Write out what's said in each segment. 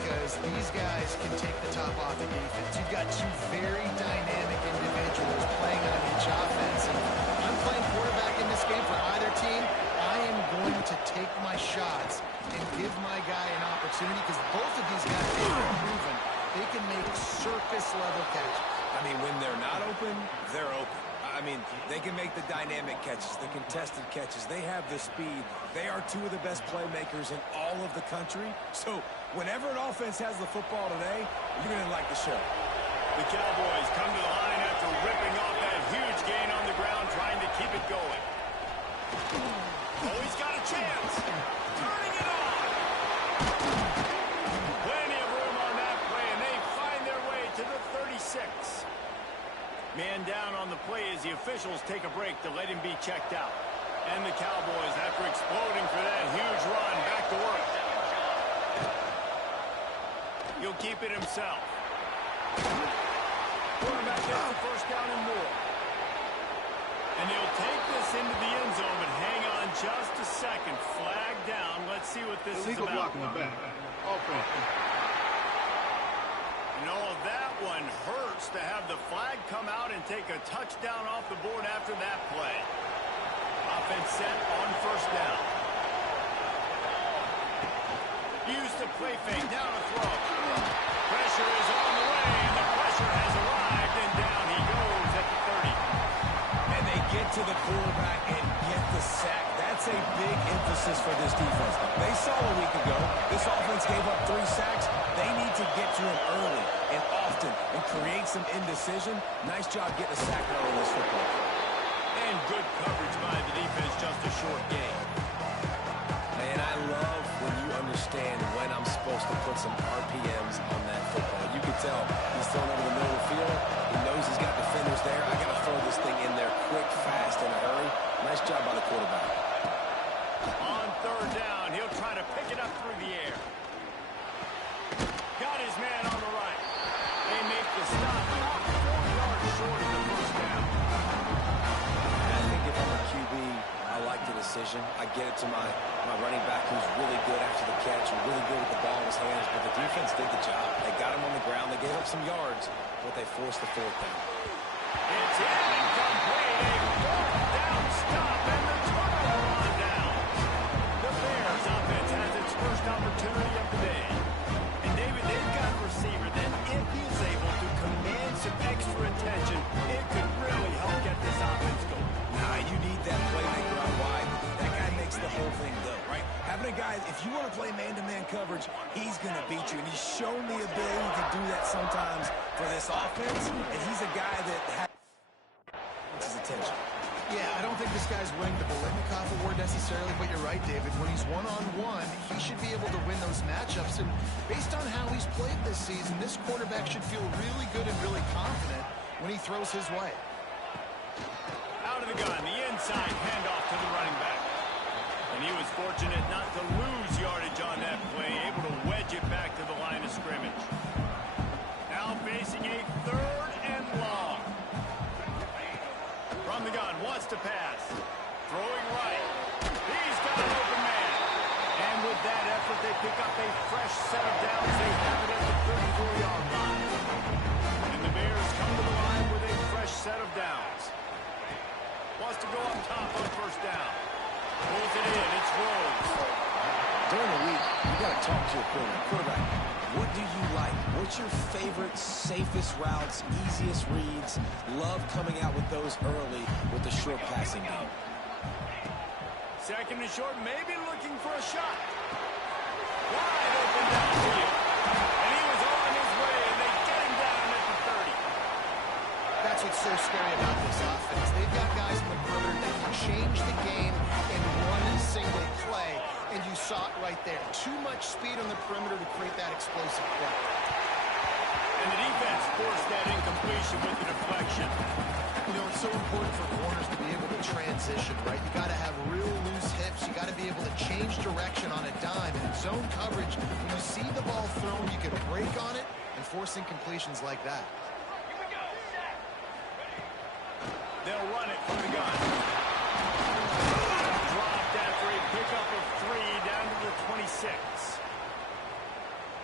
because these guys can take the top off the defense. You've got two very dynamic individuals playing on each offense. And I'm playing quarterback in this game for either team. I am going to take my shots and give my guy an opportunity because both of these guys have proven they can make surface-level catches. I mean, when they're not open, they're open. I mean, they can make the dynamic catches, the contested catches. They have the speed. They are two of the best playmakers in all of the country. So whenever an offense has the football today, you're going to like the show. The Cowboys come to the line after ripping off that huge gain on the ground, trying to keep it going. Oh, he's got a chance. Turning it on. Plenty of room on that play, and they find their way to the 36. Man down on the play as the officials take a break to let him be checked out. And the Cowboys, after exploding for that huge run, back to work. He'll keep it himself. Quarterback gets the first down and more. And he'll take this into the end zone, but hang on just a second. Flag down. Let's see what this is about. Illegal block in the back. Offense. You know, that one hurts to have the flag come out and take a touchdown off the board after that play. Offense set on first down. Used to play fake, down to throw. Pressure is on the way, and the pressure has arrived, and down he goes at the 30. And they get to the quarterback and get the sack. That's a big emphasis for this defense. They saw a week ago, this offense gave up 3 sacks. They need to get to him early and often and create some indecision. Nice job getting a sack early in this football. And good coverage by the defense, just a short game. Man, I love when you understand when I'm supposed to put some RPMs on that football. You can tell he's throwing over the middle of the field. He knows he's got defenders there. I got to throw this thing in there quick, fast, in a hurry. Nice job by the quarterback. On third down, he'll try to pick it up through the air. Got his man on the right. They make the stop, 4 yards short of the first down. I think if I'm a QB, I like the decision. I get it to my running back who's really good after the catch and really good with the ball in his hands, but the defense did the job. They got him on the ground. They gave up some yards, but they forced the 4th down. It's incomplete. A 4th down stop, and the turnover on down. The Bears offense has its first opportunity of the day. And David, they've got a receiver that if he's able to command some extra attention, it could really help get this offense going. Nah, you need that playmaker out wide. That guy makes the whole thing go, right? Having a guy, if you want to play man-to-man coverage, he's going to beat you. And he's shown the ability to do that sometimes for this offense. And he's a guy that has his attention. Yeah, I don't think this guy's winning the Biletnikoff Award necessarily, but you're right, David. When he's one-on-one, he should be able to win those matchups. And based on how he's played this season, this quarterback should feel really good and really confident when he throws his way. Out of the gun, the inside handoff to the running back. And he was fortunate not to lose yardage on that play, able to wedge it back to the line of scrimmage. Now facing a 3rd and long. From the gun, wants to pass. Throwing right. He's got an open man. And with that effort, they pick up a fresh set of downs. They have it at the 34-yard line. And the Bears come to the line with a fresh set of downs. Wants to go up top on first down. Pulls it in. It's Rhodes. During the week, you got to talk to your quarterback. What do you like? What's your favorite, safest routes, easiest reads? Love coming out with those early with the short passing game. 2nd and short, maybe looking for a shot. Wide open downfield. And he was on his way, and they get him down at the 30. That's what's so scary about this offense. They've got guys in the perimeter that can change the game in one single play, and you saw it right there. Too much speed on the perimeter to create that explosive play. And the defense forced that incompletion with the deflection. You know, it's so important for corners to be able to transition, right? You got to have real loose hips. You got to be able to change direction on a dime. And in zone coverage, when you see the ball thrown, you can break on it and force incompletions like that. They'll run it from the gun. Dropped after a pickup of 3 down to the 26.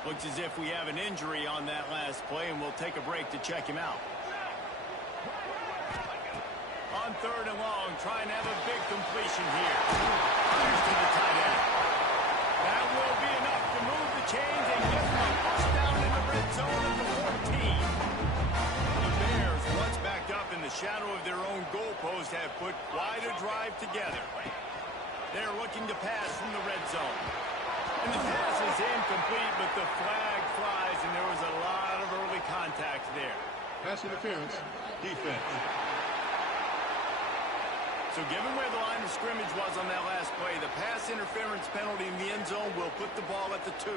Looks as if if we have an injury on that last play, and we'll take a break to check him out. On 3rd and long, trying to have a big completion here. Fires to the tight end. That will be enough to move the chains and get them a first down in the red zone at the 14. The Bears, once backed up in the shadow of their own goalpost, have put quite a drive together. They're looking to pass from the red zone. And the pass is incomplete, but the flag flies, and there was a lot of early contact there. Pass interference, defense. So given where the line of scrimmage was on that last play, the pass interference penalty in the end zone will put the ball at the 2.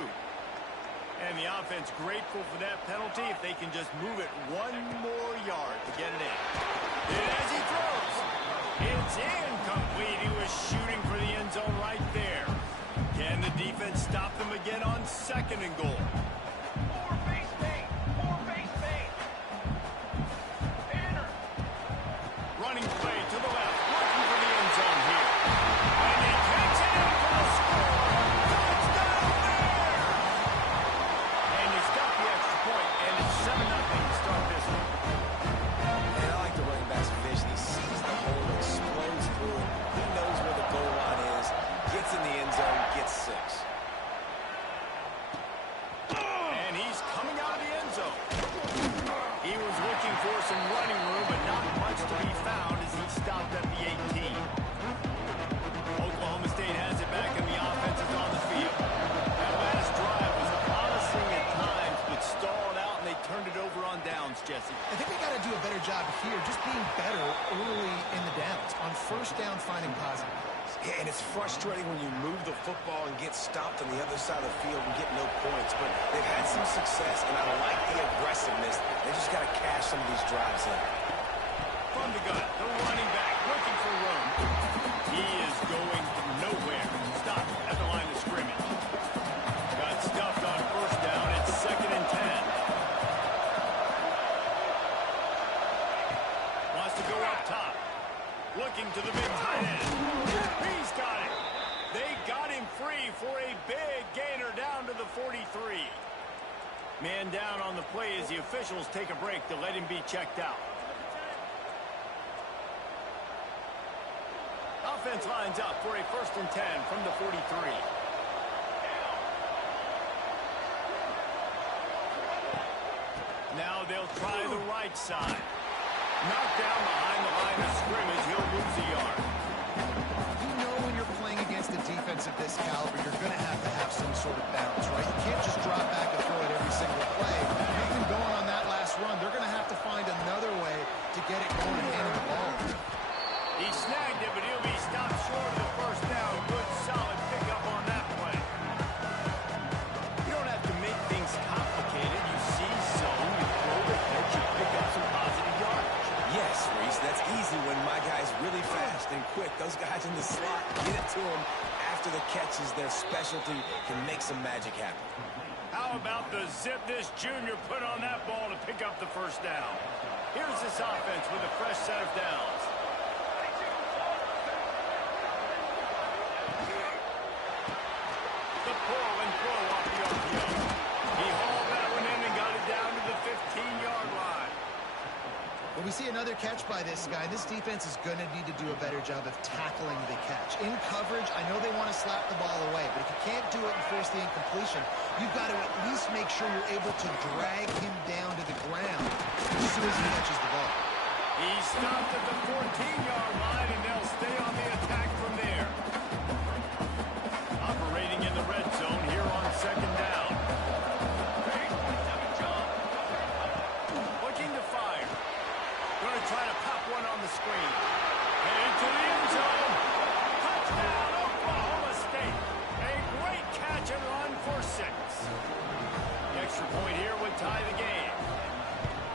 And the offense grateful for that penalty if they can just move it 1 more yard to get it in. And as he throws, it's incomplete. He was shooting for the end zone right there. Can the defense stop them again on 2nd and goal? More base bait. More base bait. Banner. Running play to the left. Looking for the end zone here. And he takes it in for the score. Touchdown Bears! And he's got the extra point, and it's 7-0 to start this one. And I like the running back's vision. He sees the hole, explodes through it. He knows where the goal line is. Gets in the end zone, gets 6. And he's coming out of the end zone. He was looking for some running room, but not much to be found as he stopped at the 18. Oklahoma State has it back, and the offense is on the field. That last drive was promising at times, but stalled out, and they turned it over on downs, Jesse. I think they got to do a better job here, just being better early in the downs. On 1st down, finding positive plays. Yeah, and it's frustrating when you move the football and get stopped on the other side of the field and get no points. But they've had some success, and I like the aggressiveness. They just got to cash some of these drives in. From the gun, the running back looking for room. He is going nowhere. Stop at the line of scrimmage. Got stuffed on 1st down. It's 2nd and 10. Wants to go up top. Looking to the big tight end. He's got it. They got him free for a big gainer down to the 43. Man down on the play as the officials take a break to let him be checked out. Offense lines up for a 1st and 10 from the 43. Now they'll try the right side. Knocked down behind the line of scrimmage. He'll lose a yard. You know when you're playing against a defense of this caliber, you're going to have some sort of balance, right? You can't just drop back and throw it every single play. Even going on that last run, they're going to have to find another way to get it going and handing the ball. He snagged it, but he'll be stopped short of the 1st down. Good, solid pickup on that play. You don't have to make things complicated. You see zone, you throw the pitch, you pick up some positive yardage. Yes, Reese, that's easy when my guy's really fast and quick. Those guys in the slot get it to him after the catch is their specialty, can make some magic happen. How about the zip this junior put on that ball to pick up the 1st down? Here's this offense with a fresh set of downs. The pull and throw off the RPO. He hauled that one in and got it down to the 15-yard line. When we see another catch by this guy, this defense is going to need to do a better job of tackling the catch. In coverage, I know they want to slap the ball away, but if you can't do it and force the incompletion, you've got to at least make sure you're able to drag him down to the ground as soon as he catches the ball. He stopped at the 14-yard line, and they'll stay on the attack from there. Operating in the red zone here on 2nd down. Looking to fire. Going to try to pop one on the screen. And into the end zone. Touchdown, Oklahoma State. A great catch and run for 6. The extra point here would tie the game.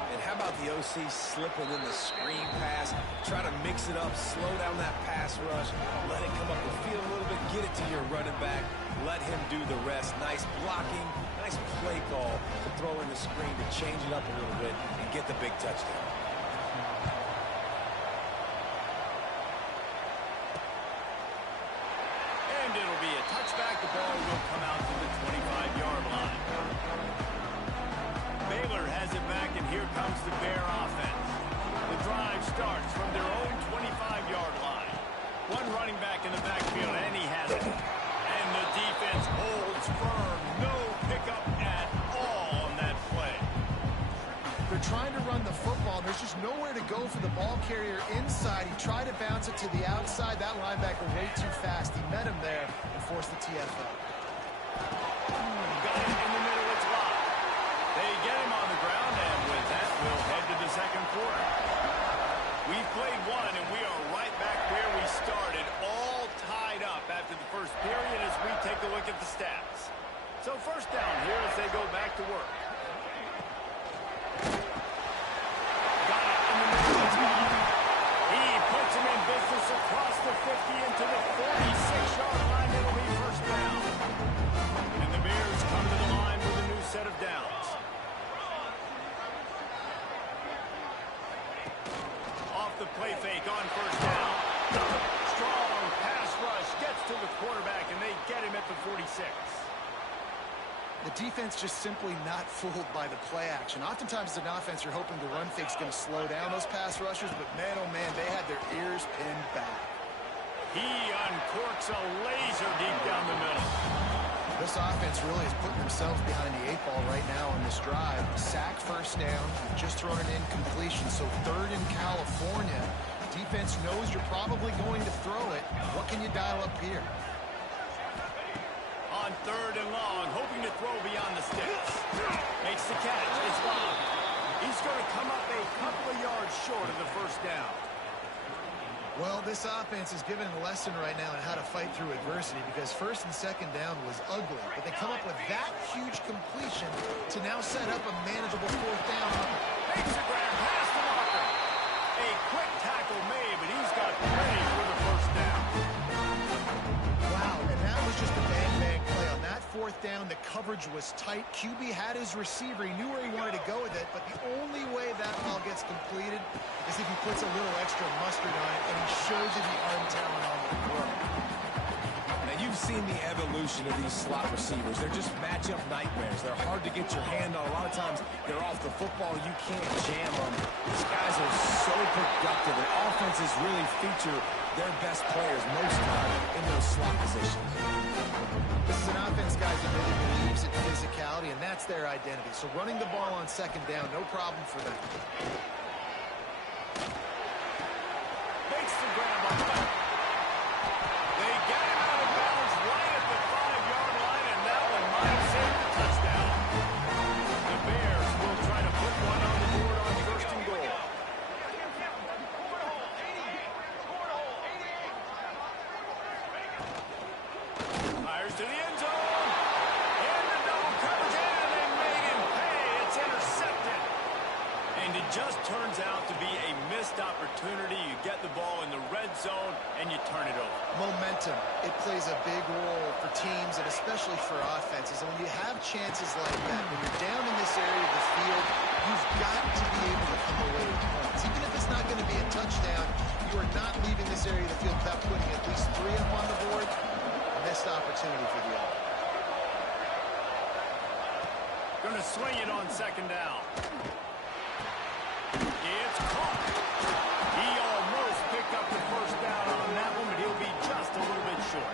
And how about the OC slipping in the screen pass? Try to mix it up, slow down that pass rush, let it come up the field a little bit, get it to your running back, let him do the rest. Nice blocking, nice play call to throw in the screen to change it up a little bit and get the big touchdown. And it'll be a touchback. The ball will come out to the 25-yard line. Baylor has it back, and here comes the Bear offense. The drive starts from their own 25-yard line. One running back in the backfield, and he has it. And the defense holds firm. No pickup at all on that play. They're trying to run the football. There's just nowhere to go for the ball carrier inside. He tried to bounce it to the outside. That linebacker way too fast. He met him there and forced the TFL. Got it in the middle. It's locked. They get him on the ground, and with that, we'll head to the second quarter. We've played one, and we are right back where we started, all tied up after the first period as we take a look at the stats. So first down here as they go back to work. Got it in the middle. It's gone. He puts him in business across the 50 into the 46-yard line. It'll be first down. And the Bears come to the line with a new set of downs. Off the play fake on first down. Strong pass rush gets to the quarterback, and they get him at the 46. The defense just simply not fooled by the play action. Oftentimes as an offense, you're hoping the run fake's going to slow down those pass rushers, but man, oh man, they had their ears pinned back. He uncorks a laser deep down the middle. This offense really is putting themselves behind the 8 ball right now on this drive. Sack first down, just thrown an incompletion, so third in California. Defense knows you're probably going to throw it. What can you dial up here? On third and long, hoping to throw beyond the sticks. Makes the catch. It's locked. He's going to come up a couple of yards short of the first down. Well, this offense is giving a lesson right now on how to fight through adversity because first and second down was ugly. But they come up with that huge completion to now set up a manageable fourth down. Makes the grab past the marker. A quick tackle made, but he's got plenty for the first down. Wow, and that was just a bang-bang play. On that fourth down, the coverage was tight. QB had his receiver. He knew where he wanted to go with it, but the only way that ball gets completed is if he puts a little extra mustard on it, and he shows you the arm talent on the court. Now, you've seen the evolution of these slot receivers. They're just matchup nightmares. They're hard to get your hand on. A lot of times, they're off the football. You can't jam them. These guys are so productive, and offenses really feature their best players most time in those slot positions. This is an offense, guys, that really believes in physicality, and that's their identity. So running the ball on second down, no problem for them. Makes the grab on that. They get him out of bounds right at the 5-yard line, and that one might have saved the touchdown. The Bears will try to put one on the board on first and goal. Fires to the end zone. In the double coverage, and they made him pay. It's intercepted. And it just turns out to be a missed opportunity. You get the ball in the red zone, and you turn it over. Momentum, it plays a big role for teams and especially for offenses. And when you have chances like that, when you're down in this area of the field, you've got to be able to come away with points. Even if it's not going to be a touchdown, you are not leaving this area of the field without putting at least 3 up on the board. Missed opportunity for the offense. Going to swing it on second down. It's caught. He almost picked up the first down on that one, but he'll be just a little bit short.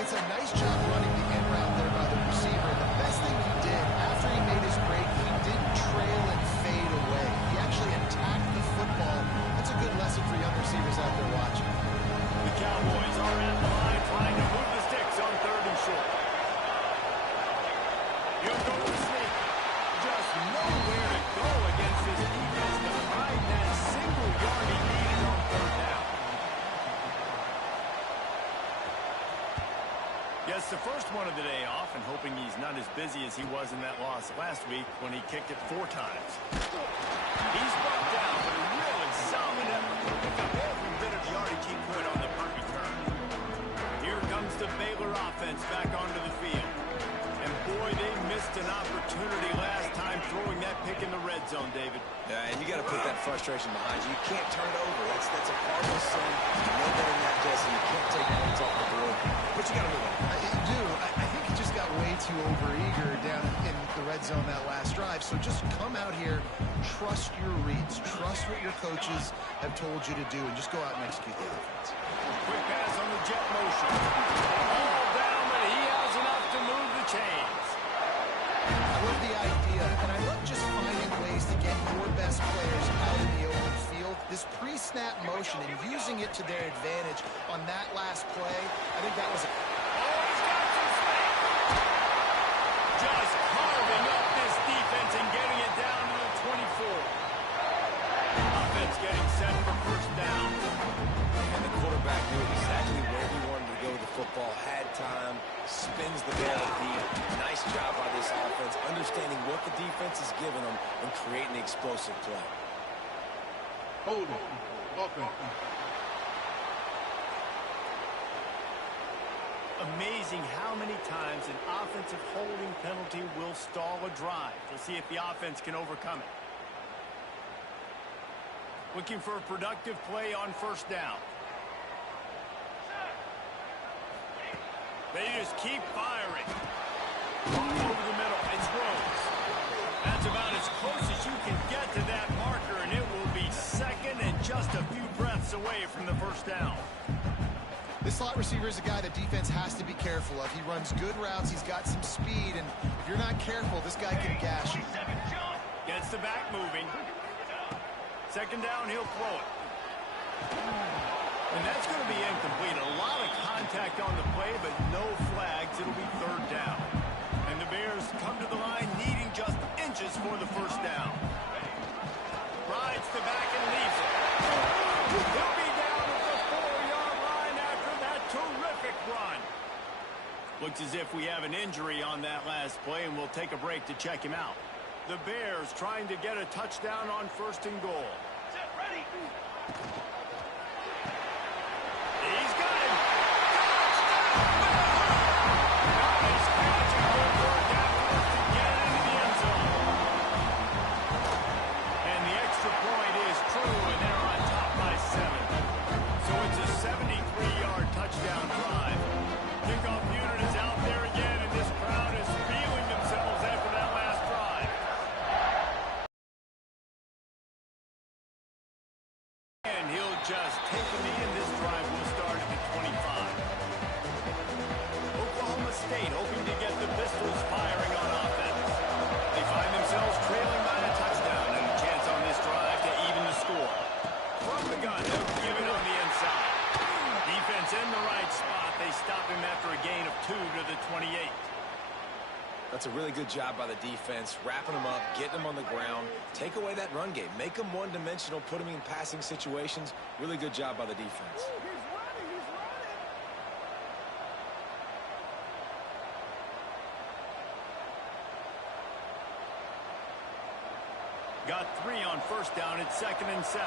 It's a nice job running the end route there by the receiver. The best thing he did after he made his break, he didn't trail and fade away. He actually attacked the football. That's a good lesson for young receivers out there watching. The Cowboys are at the line trying to move the sticks on third and short. He'll go to sneak. Just nowhere to go against his defense to find that single yard he needed on third down. Gets the first one of the day off and hoping he's not as busy as he was in that loss last week when he kicked it 4 times. He's brought down, but a really solid effort to pick up every bit of yardage he could on the punt return. Here comes the Baylor offense back onto the field. And boy, they missed an opportunity last time throwing that pick in the red zone, David. Yeah, and you got to put that frustration behind you. You can't turn it over. That's a cardinal sin. You know better than that, Jesse. You can't take points off the board. But you got to move on. You do. I think he just got way too overeager down in the red zone that last So just come out here, trust your reads, trust what your coaches have told you to do, and just go out and execute the offense. Quick pass on the jet motion. All down, but he has enough to move the chains. I love the idea, and I love just finding ways to get your best players out in the open field. This pre-snap motion and using it to their advantage on that last play, I think that was He's got some space. Just carving up this defense and getting it down to the 24. Offense getting set for first down. And the quarterback knew exactly where he wanted to go with the football, had time, spins the ball deep. Nice job by this offense, understanding what the defense is giving them and creating the explosive play. Hold it. Offense. Amazing how many times an offensive holding penalty will stall a drive. We'll see if the offense can overcome it. Looking for a productive play on first down. They just keep firing. Off over the middle. It's Rose. That's about as close as you can get to that marker, and it will be second and just a few breaths away from the first down. This slot receiver is a guy that defense has to be careful of. He runs good routes. He's got some speed, and if you're not careful, this guy can gash you. Gets the back moving. Second down, he'll throw it. And that's going to be incomplete. A lot of contact on the play, but no flags. It'll be third down. And the Bears come to the line needing just inches for the first down. Rides the back and leaves it. He'll be down at the 4-yard line after that terrific run. Looks as if we have an injury on that last play, and we'll take a break to check him out. The Bears trying to get a touchdown on first and goal. Set, ready. He's got him. Nice catch and good work afterwards to get it into the end zone. And the extra point is true, and they're on top by 7. So it's a 73-yard touchdown drive. Kickoff unit is out there again, and this crowd is feeling themselves after that last drive. And he'll just take a knee, and this drive will start at the 25. Oklahoma State hoping to get the Pistols firing on offense. They find themselves trailing by a touchdown and a chance on this drive to even the score. From the gun, they'll give it on the inside. Defense in the right spot. They stop him after a gain of 2 to the 28. That's a really good job by the defense, wrapping them up, getting them on the ground, take away that run game, make them one-dimensional, put them in passing situations. Really good job by the defense. Got 3 on first down. It's 2nd and 7.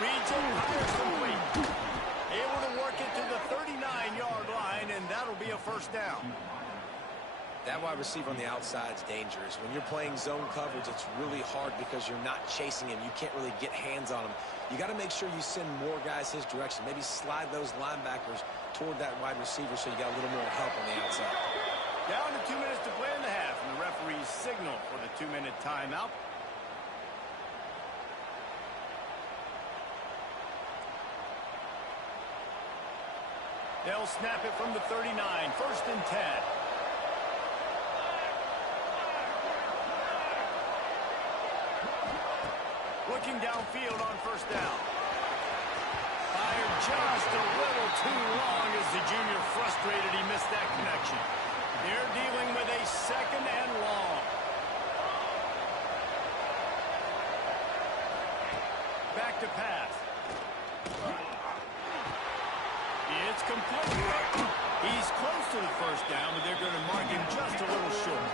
Reads it, fires complete. Able to work it to the 39-yard line, and that'll be a first down. That wide receiver on the outside is dangerous. When you're playing zone coverage, it's really hard because you're not chasing him. You can't really get hands on him. You got to make sure you send more guys his direction. Maybe slide those linebackers toward that wide receiver so you got a little more help on the outside. Down to 2 minutes to play in the half, and the referee's signal for the 2-minute timeout. They'll snap it from the 39, 1st and 10. Looking downfield on first down. Fired just a little too long as the junior frustrated he missed that connection. They're dealing with a 2nd and long. Back to pass. It's complete. He's close to the first down, but they're going to mark him just a little short.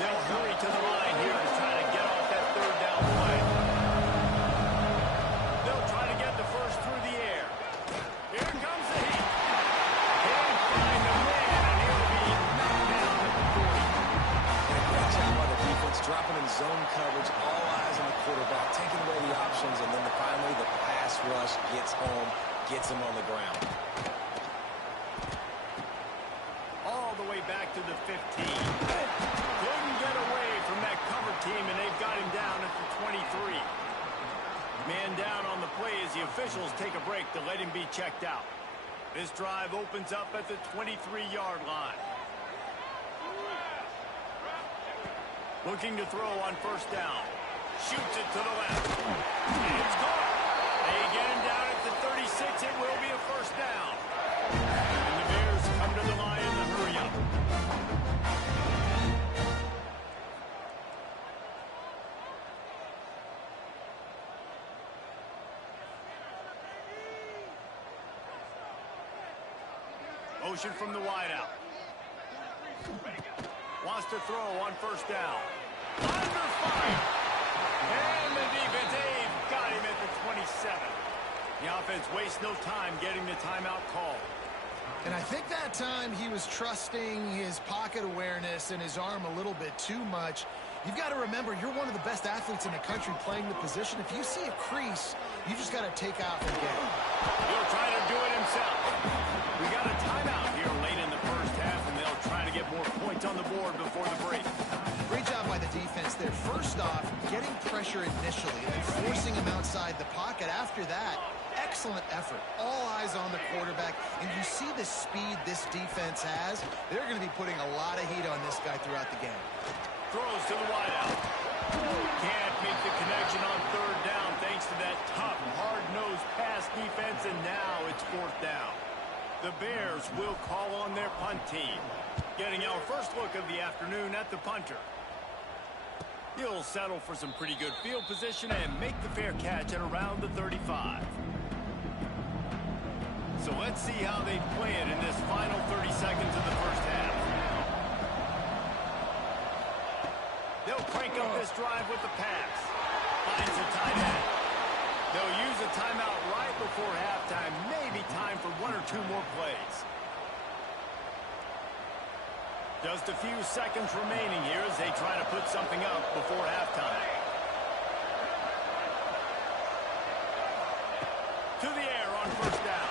They'll hurry to the line here to try to get off that 3rd down play. They'll try to get the first through the air. Here comes the heat. Can't find the man, and he'll be knocked down at the 40. And a great job by the defense, dropping in zone coverage, all eyes on the quarterback, taking away the options, and then finally the pass rush gets home. gets him on the ground. All the way back to the 15. Couldn't get away from that cover team, and they've got him down at the 23. Man down on the play as the officials take a break to let him be checked out. This drive opens up at the 23-yard line. Looking to throw on first down. Shoots it to the left. And it's caught. They get him down at the 36. It will be a first down. And the Bears come to the line in the hurry up. Motion from the wideout. Wants to throw on first down. Under fire. And the defense, they've got him at the 27. The offense wastes no time getting the timeout call. And I think that time he was trusting his pocket awareness and his arm a little bit too much. You've got to remember, you're one of the best athletes in the country playing the position. If you see a crease, you just got to take off and get it. He'll try to do it himself. We got a timeout here late in the first half, and they'll try to get more points on the board before the break. Great job by the defense there. First off, getting pressure initially and then forcing him outside the pocket. After that, excellent effort. All eyes on the quarterback, and you see the speed this defense has. They're going to be putting a lot of heat on this guy throughout the game. Throws to the wideout. Can't make the connection on third down thanks to that tough, hard-nosed pass defense, and now it's fourth down. The Bears will call on their punt team. Getting our first look of the afternoon at the punter. He'll settle for some pretty good field position and make the fair catch at around the 35. So let's see how they play it in this final 30 seconds of the first half. They'll crank up this drive with the pass. Finds a tight end. They'll use a timeout right before halftime. Maybe time for one or two more plays. Just a few seconds remaining here as they try to put something up before halftime. To the air on first down.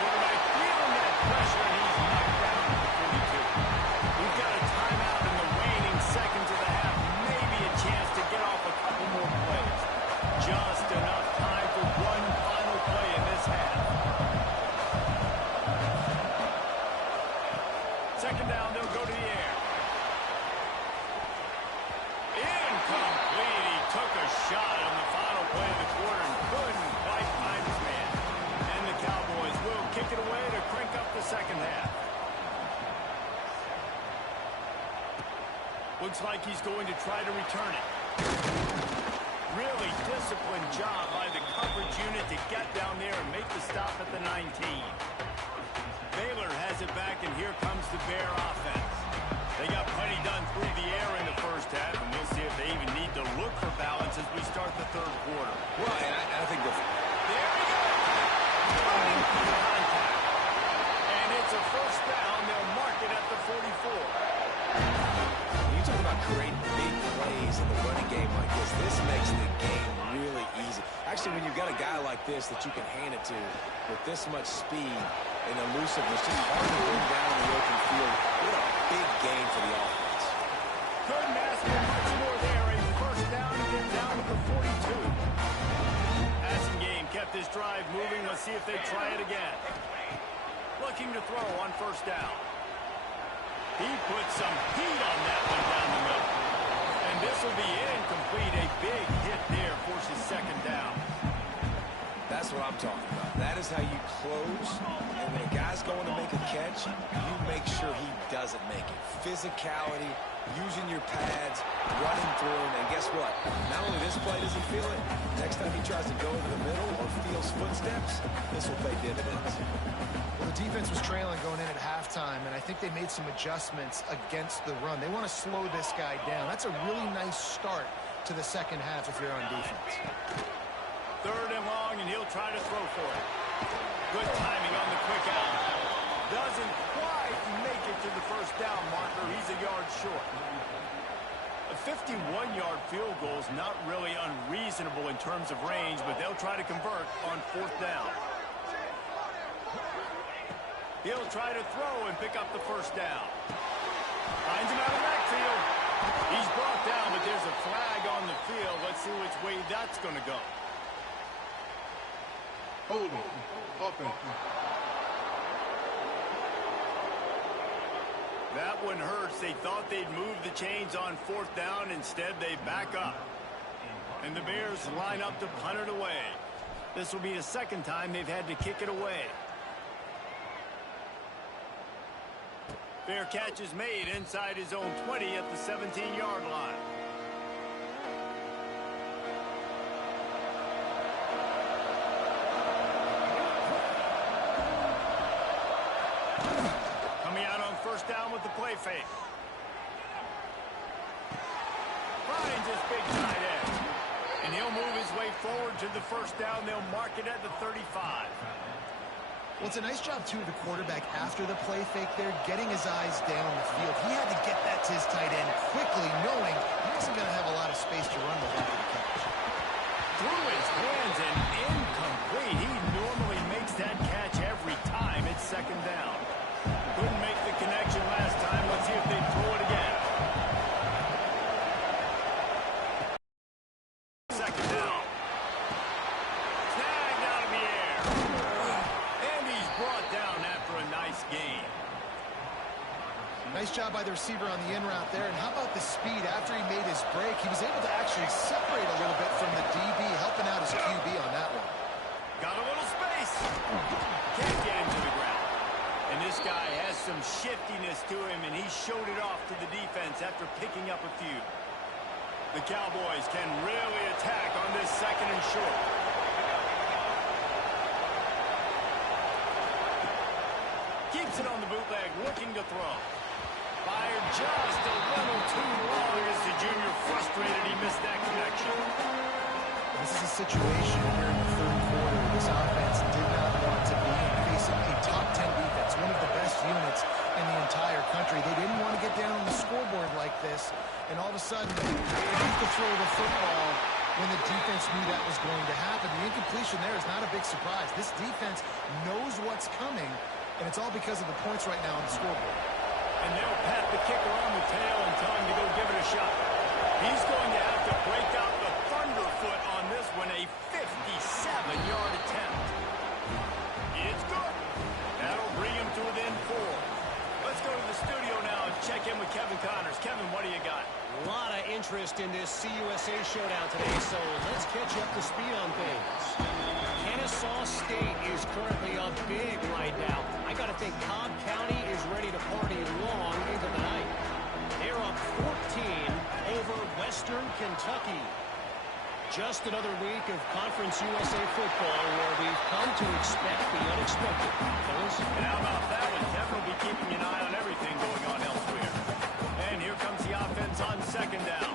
Quarterback feeling that pressure, and he's knocked down at the 42. We've got a timeout in the waning seconds of the half. Maybe a chance to get off a couple more plays. Just enough time for one final play in this half. Second down, they'll go to the air. Incomplete. He took a shot on the final play of the quarter and couldn't quite find his man. And the Cowboys will kick it away to crank up the second half. Looks like he's going to try to return it. Really disciplined job by the coverage unit to get down there and make the stop at the 19. Baylor has it back, and here comes the Bear offense. They got plenty done through the air in the first half, and we'll see if they even need to look for balance as we start the third quarter. Right, I think the... There he goes! Running through contact. And it's a first down. They'll mark it at the 44. You talk about creating big plays in the running game like this makes the game really easy. Actually, when you've got a guy like this that you can hand it to with this much speed and elusiveness, just hard to bring down in the open field. What a big game for the offense. Couldn't ask for much more there. A first down to get down to the 42. Passing game kept this drive moving. Let's see if they try it again. Looking to throw on first down. He put some heat on that one down the middle. And this will be incomplete. A big hit there forces second down. That's what I'm talking about. That is how you close. And when a guy's going to make a catch, you make sure he doesn't make it. Physicality, using your pads, running through him. And guess what? Not only this play does he feel it, next time he tries to go into the middle or feels footsteps, this will pay dividends. Well, the defense was trailing going in at halftime, and I think they made some adjustments against the run. They want to slow this guy down. That's a really nice start to the second half if you're on defense. Third and long, and he'll try to throw for it. Good timing on the quick out. Doesn't quite make it to the first down marker. He's a yard short. A 51-yard field goal is not really unreasonable in terms of range, but they'll try to convert on fourth down. He'll try to throw and pick up the first down. Finds him out of the backfield. He's brought down, but there's a flag on the field. Let's see which way that's going to go. Holding. Offense. That one hurts. They thought they'd move the chains on fourth down. Instead, they back up. And the Bears line up to punt it away. This will be the second time they've had to kick it away. Fair catch is made inside his own 20 at the 17-yard line. Coming out on first down with the play fake. Finds his big tight end. And he'll move his way forward to the first down. They'll mark it at the 35. Well, it's a nice job, too, of the quarterback after the play fake there, getting his eyes down the field. He had to get that to his tight end quickly, knowing he wasn't going to have a lot of space to run with after the catch. Through his hands and incomplete. He normally makes that catch every time. It's second down. Couldn't make the connection last time. Let's see if they throw it again. Second down. Snagged out of the air. And he's brought down after a nice gain. Nice job by the receiver on the in route there. And how about the speed after he made his break? He was able to actually separate a little bit from the DB, helping out his QB on that one. Got a little space. Can't get him to the ground. And this guy has some shiftiness to him, and he showed it off to the defense after picking up a few. The Cowboys can really attack on this second and short. Keeps it on the bootleg, looking to throw. Fired just a little too long as the junior frustrated he missed that connection. This is a situation where in the third quarter, this offense did not want to be facing a top 10 defense, one of the best units in the entire country. They didn't want to get down on the scoreboard like this, and all of a sudden, they have to throw the football when the defense knew that was going to happen. The incompletion there is not a big surprise. This defense knows what's coming, and it's all because of the points right now on the scoreboard. And they'll pat the kicker on the tail and tell him to go give it a shot. He's going to have to break out the thunderfoot on this one, a 57-yard attempt. It's good. That'll bring him to within 4. Let's go to the studio now and check in with Kevin Connors. Kevin, what do you got? A lot of interest in this CUSA showdown today, so let's catch you up to speed on things. Kennesaw State is currently up big right now. I got to think Cobb County is ready to party long into the night. They're up 14 over Western Kentucky. Just another week of Conference USA football where we've come to expect the unexpected. Fellas? And how about that one? Kevin will be keeping an eye on everything going on elsewhere. And here comes the offense on second down.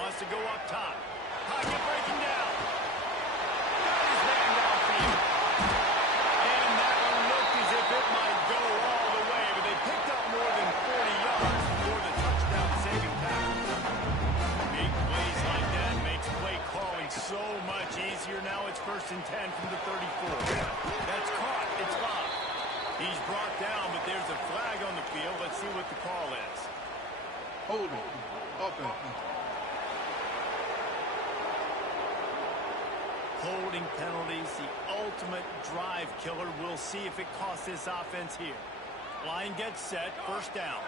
Wants to go up top. Pocket breaking down. Got his man downfield. And that one looked as if it might go all the way, but they picked up more than 40 yards before the touchdown-saving tackle. Big plays like that makes play calling so much easier. Now it's 1st and 10 from the 34. That's caught. It's foul. He's brought down, but there's a flag on the field. Let's see what the call is. Holding. Offense. Holding penalties, the ultimate drive killer. We'll see if it costs this offense here. Line gets set, first down.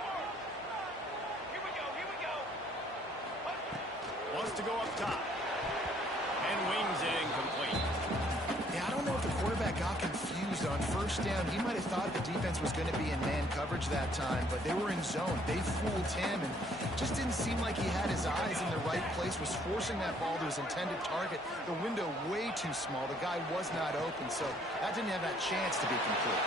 Here we go, here we go. Wants to go up top. And wings it incomplete. Yeah, I don't know if the quarterback got confused on first down. He might have thought the defense was going to be in man coverage that time, but they were in zone. They fooled him, and just didn't seem like he had his eyes in the right place, was forcing that ball to his intended target. The window way too small. The guy was not open, so that didn't have that chance to be complete.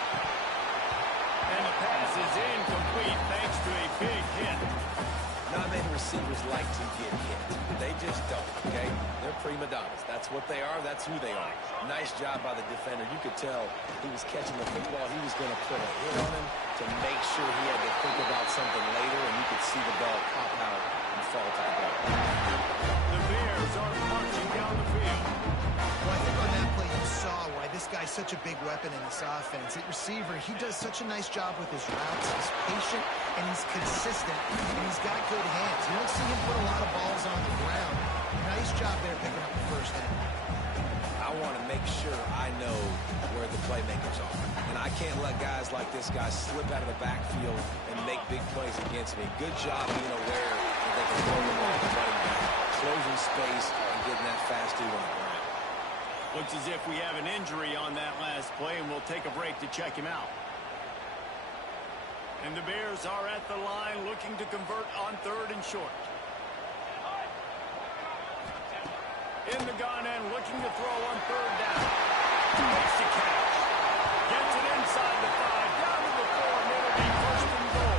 And the pass is incomplete thanks to a big hit. Not many receivers like to get hit. They just don't, okay? They're prima donnas. That's what they are. That's who they are. Nice job by the defender. You could tell he was catching the football. He was going to put a hit on him to make sure he had to think about something later, and you could see the ball pop out and fall to the ground. The Bears are marching down the field. Well, I think on that play you saw why this guy's such a big weapon in this offense. At receiver, he does such a nice job with his routes. He's patient, and he's consistent, and he's got good hands. You don't see him put a lot of balls on the ground. Nice job there picking up the first down. I want to make sure I know where the playmakers are. And I can't let guys like this guy slip out of the backfield and make big plays against me. Good job being aware that they can throw the ball to the running back, closing space, and getting that fast dude on the ground. Looks as if we have an injury on that last play, and we'll take a break to check him out. And the Bears are at the line looking to convert on 3rd and short. In the gun and looking to throw on 3rd down. Makes the catch. Gets it inside the 5, down to the 4, and it'll be 1st and goal.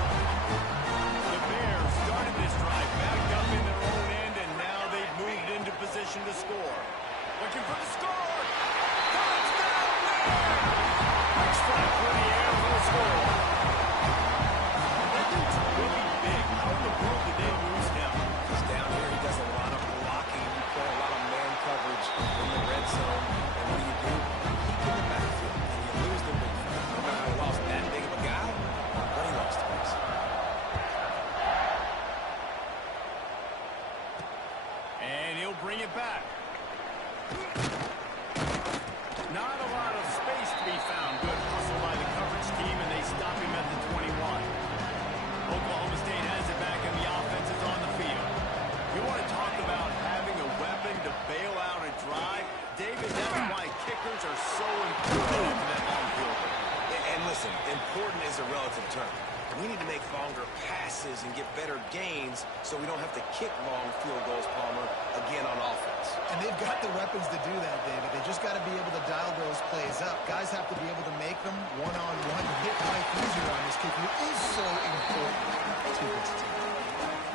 The Bears started this drive backed up in their own end, and now they've moved into position to score. Looking for the score. Touchdown there! Quick strike for the air for the score. That dude's really big. How in the world did they lose him? He's down here. He does a lot of blocking. You play a lot of man coverage in the red zone. And what do? You peek in the backfield, and you lose the big fella. No matter how he lost that big of a guy, but he lost twice. And he'll bring it back. Not a lot of space to be found. Good hustle by the coverage team, and they stop him at the 21. Oklahoma State has it back, and the offense is on the field. You want to talk about having a weapon to bail out a drive? David, that's why kickers are so important into that long field. And listen, important is a relative term. We need to make longer passes and get better gains so we don't have to kick long field goals, Palmer, again on offense. And they've got the weapons to do that, David. They just got to be able to dial those plays up. Guys have to be able to make them one-on-one. Hit life easier on this kicker is so important to this team.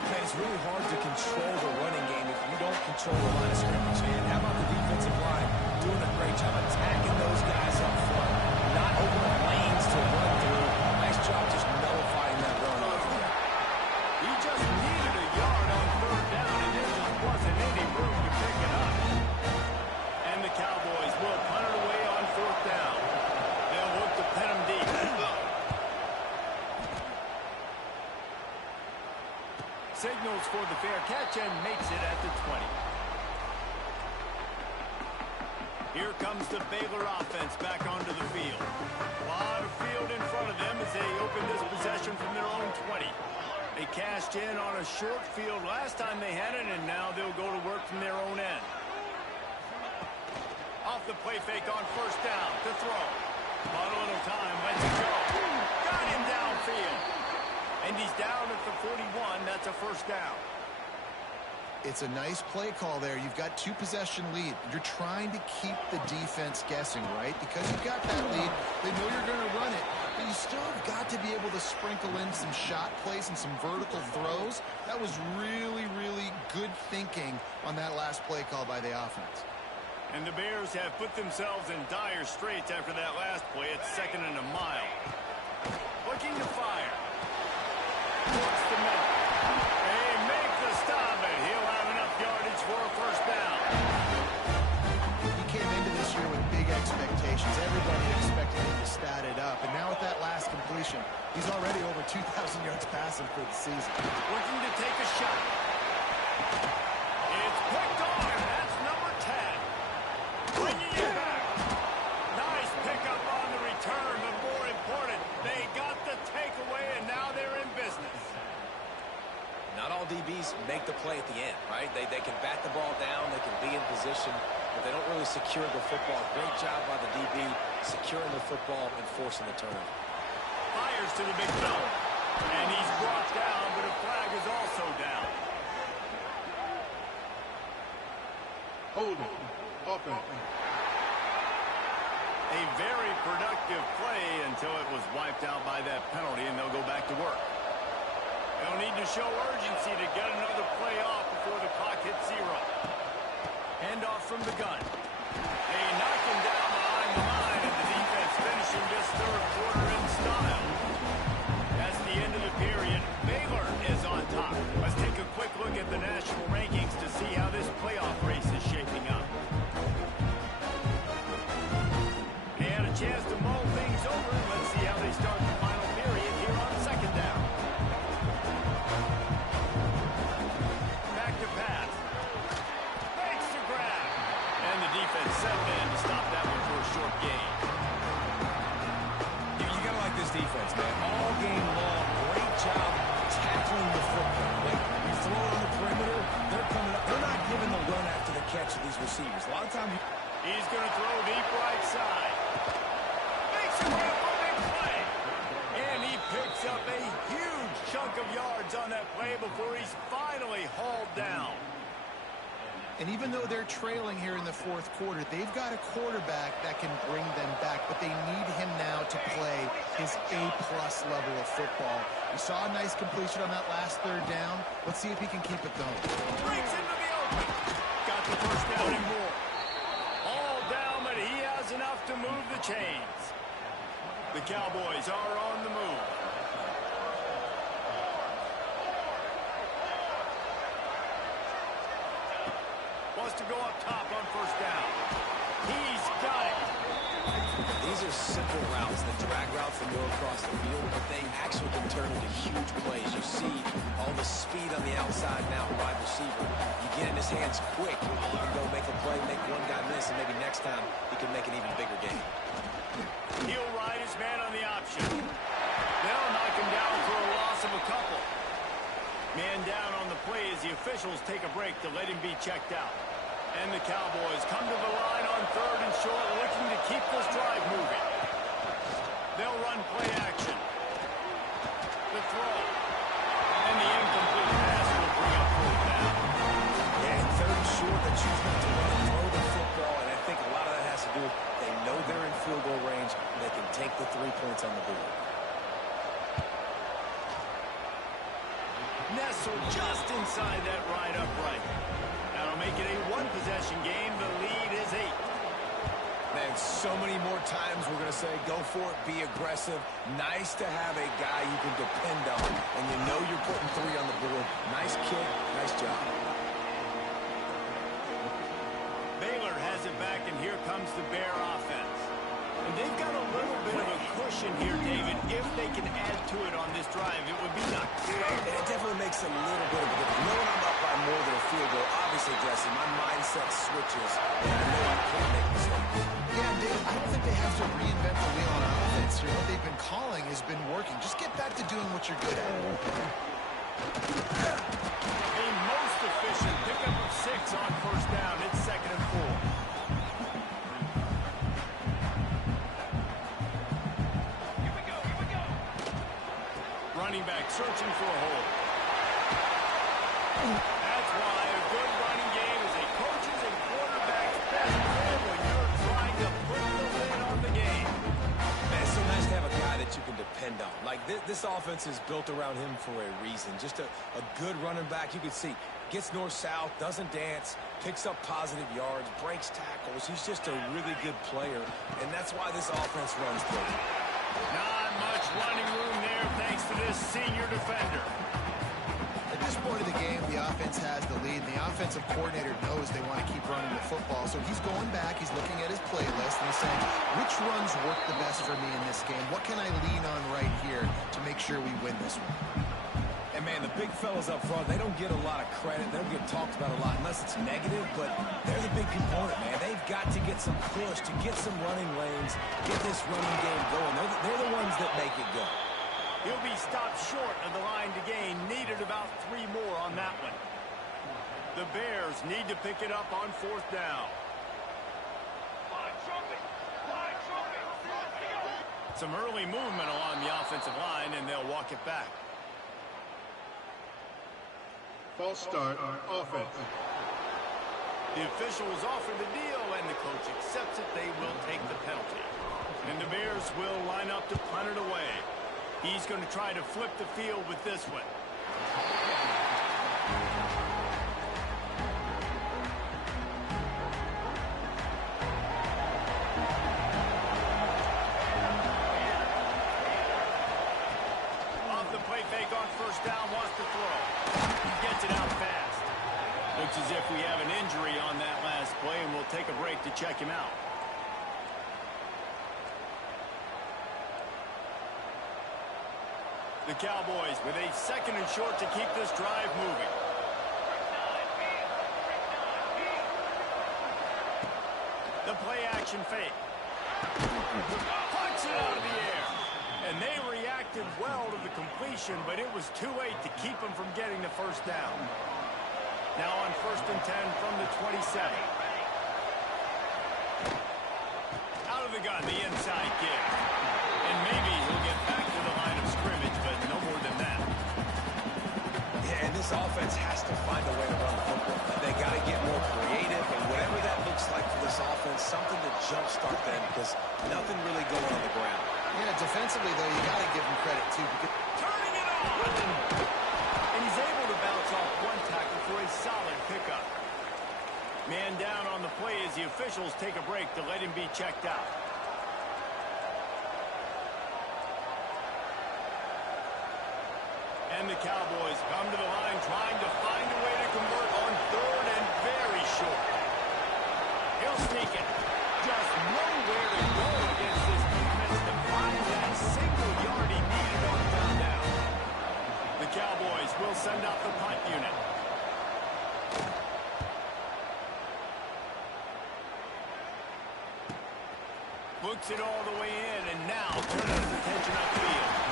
Man, it's really hard to control the running game if you don't control the line of scrimmage. And how about the defensive line doing a great job attacking those guys up front, not opening lanes to run through. Nice job just nullifying that run off of there. He just needed a yard on 3rd down, and there just wasn't any room to pick it up. And the Cowboys will punt it away on 4th down. They'll look to pin him deep. Signals for the fair catch and makes it at the 20. Here comes the Baylor offense back onto the field. A lot of field in front of them as they open this possession from their own 20. They cashed in on a short field last time they had it, and now they'll go to work from their own end. Off the play fake on 1st down to throw. Bought a little time, lets it go. Got him downfield. And he's down at the 41. That's a 1st down. It's a nice play call there. You've got 2-possession lead. You're trying to keep the defense guessing, right? Because you've got that lead, they know you're going to run it. But you still have got to be able to sprinkle in some shot plays and some vertical throws. That was really, really good thinking on that last play call by the offense. And the Bears have put themselves in dire straits after that last play. It's 2nd and a mile. Looking to fire. Towards the middle. They make the stop, and he'll have enough yardage for a 1st down. He came into this year with big expectations. Everybody expected him to stat it up. And now with that last completion, he's already over 2,000 yards passing for the season. Looking to take a shot. It's picked off. That's number 10. Bringing it back. Nice pickup on the return, but more important, they got the takeaway, and now they're in business. Not all DBs make the play at the end, right? They can bat the ball down, they can be in position, but they don't really secure the football. Great job by the DB securing the football and forcing the turnover. Fires to the big fella. And he's brought down, but a flag is also down. Holding. Offense. A very productive play until it was wiped out by that penalty, and they'll go back to work. They'll need to show urgency to get another play off before the clock hits 0. Handoff from the gun. They knock him down behind the line, and the defense finishing this 3rd quarter in style. That's the end of the period. Baylor is on top. Let's take a quick look at the national rankings to see how this playoff race is shaping up. chunk of yards on that play before he's finally hauled down. And even though they're trailing here in the fourth quarter, they've got a quarterback that can bring them back, but they need him now to play his A-plus level of football. We saw a nice completion on that last third down. Let's see if he can keep it going. Breaks into the open. Got the first down and more. All down, but he has enough to move the chains. The Cowboys are on the move. Wants to go up top on first down. He's got it. These are simple routes, the drag routes that go across the field, but they actually can turn into huge plays. You see all the speed on the outside now, wide receiver. You get in his hands quick, he can go make a play, make one guy miss, and maybe next time he can make an even bigger game. He'll ride his man on the option. They'll knock him down for a loss of a couple. Man down on the play as the officials take a break to let him be checked out. And the Cowboys come to the line on third and short, looking to keep this drive moving. They'll run play action. The throw. And the incomplete pass will bring up fourth down. Yeah, and third and short, they choose not to run and throw the football, and I think a lot of that has to do with they know they're in field goal range, and they can take the 3 points on the board. Nestled just inside that right upright. That'll make it a one-possession game. The lead is 8. Man, so many more times we're going to say, go for it, be aggressive. Nice to have a guy you can depend on, and you know you're putting 3 on the board. Nice kick, nice job. Baylor has it back, and here comes the Bear offense. And they've got a little bit of a cushion here, David. If they can add to it on this drive, it would be nice. It definitely makes a little bit of a difference. Knowing I'm up by more than a field goal, obviously, Jesse, my mindset switches, and I know I can't make mistakes. Yeah, Dave, I don't think they have to reinvent the wheel on offense here. What they've been calling has been working. Just get back to doing what you're good at. A most efficient pickup of 6 on first down. It's 2nd and 4. Running back searching for a hole. That's why a good running game is a coach's and quarterback's best friend when you're trying to put the win on the game. Man, it's so nice to have a guy that you can depend on. Like, this offense is built around him for a reason. Just a good running back. You can see, gets north-south, doesn't dance, picks up positive yards, breaks tackles. He's just a really good player, and that's why this offense runs good. Not much running room there thanks to this senior defender. At this point of the game, the offense has the lead. The offensive coordinator knows they want to keep running the football, so he's going back, he's looking at his playlist, and he's saying, which runs work the best for me in this game? What can I lean on right here to make sure we win this one? And, man, the big fellas up front, they don't get a lot of credit. They don't get talked about a lot unless it's negative, but they're the big component, man. They've got to get some push, to get some running lanes, get this running game going. They're the ones that make it go. He'll be stopped short of the line to gain. Needed about 3 more on that one. The Bears need to pick it up on 4th down. Some early movement along the offensive line, and they'll walk it back. False start, offense. The officials offer the deal, and the coach accepts it. They will take the penalty. And the Bears will line up to punt it away. He's going to try to flip the field with this one. Off the play fake on first down, wants to throw. He gets it out fast. Looks as if we have an injury on that last play, and we'll take a break to check him out. The Cowboys with a 2nd and short to keep this drive moving. The play action fake. Punch it out of the air. And they reacted well to the completion, but it was too late to keep them from getting the first down. Now on 1st and 10 from the 27. Out of the gun, the inside kick. And maybe he'll get back to the line of scrimmage, but no more than that. This offense has to find a way to run the football. They got to get more creative, and whatever that looks like for this offense, something to jumpstart them because nothing really going on the ground. Yeah, defensively, though, you got to give him credit, too. Because Turning it on! And he's able to bounce off one tackle for a solid pickup. Man down on the play as the officials take a break to let him be checked out. And the Cowboys come to the line trying to find a way to convert on third and very short. He'll sneak it. Just nowhere to go against this defense to find that single yard he needed on third down. The Cowboys will send out the punt unit. Looks it all the way in, and now turning his attention upfield.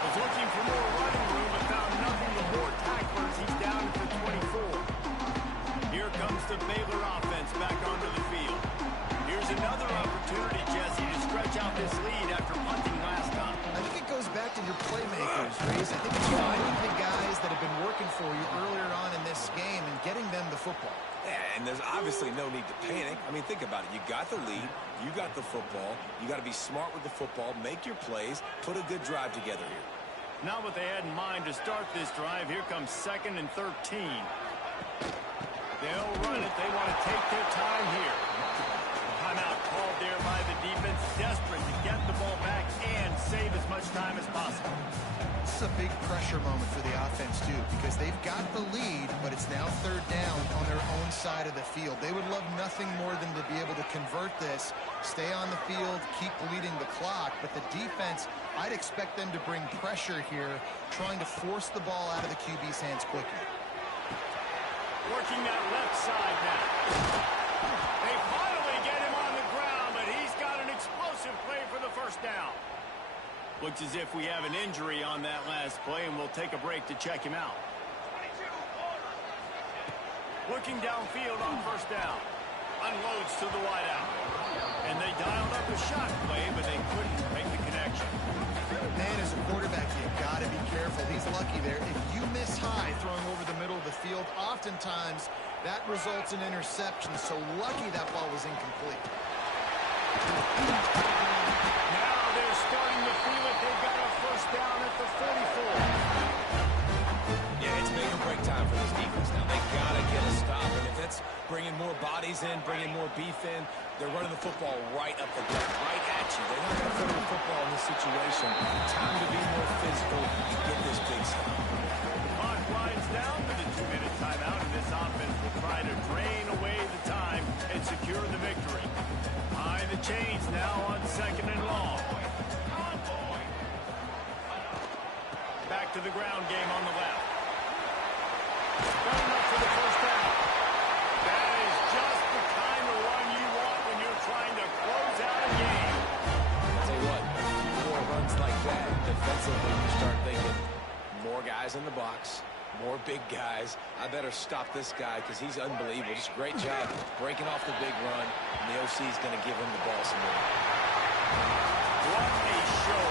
Was looking for more running room, but found nothing but more tacklers. He's down at the 24. Here comes the Baylor offense back onto the field. Here's another opportunity, Jesse, to stretch out this lead after punting last time. I think it goes back to your playmakers, Reese. I think it's finding the guys that have been working for you earlier on in this game and getting them the football. Yeah, and there's obviously no need to panic. I mean, think about it. You got the lead. You got the football. You got to be smart with the football, make your plays, put a good drive together here. Not what they had in mind to start this drive. Here comes 2nd and 13. They'll run it. They want to take their time here. Timeout called there by the defense, desperate to get the ball back and save as much time as possible. This is a big pressure moment for the offense, too, because they've got the lead, but it's now third down on their own side of the field. They would love nothing more than to be able to convert this, stay on the field, keep bleeding the clock, but the defense, I'd expect them to bring pressure here, trying to force the ball out of the QB's hands quickly. Working that left side now. They finally get him on the ground, but he's got an explosive play for the first down. Looks as if we have an injury on that last play, and we'll take a break to check him out. Looking downfield on first down. Unloads to the wideout. And they dialed up a shot play, but they couldn't make the connection. Man, as a quarterback, you've got to be careful. He's lucky there. If you miss high throwing over the middle of the field, oftentimes that results in interception. So lucky that ball was incomplete. Now they're starting to feel it. They've got a first down at the 44. Yeah, it's make or break time for this defense now. They got to get a stop, and if it's bringing more bodies in, bringing more beef in, they're running the football right up the gut, right at you. They're not going to throw the football in this situation. Time to be more physical and get this big stop. Clock winds down to the 2-minute timeout, and this offense will try to drain away the time and secure the victory. High the chains now on 2nd and long. Back to the ground game on the left. Got enough for the first down. That is just the kind of run you want when you're trying to close out a game. I'll tell you what, a few more runs like that defensively, you start thinking more guys in the box, more big guys. I better stop this guy because he's unbelievable. Just great job breaking off the big run, and the OC is going to give him the ball some more. What a show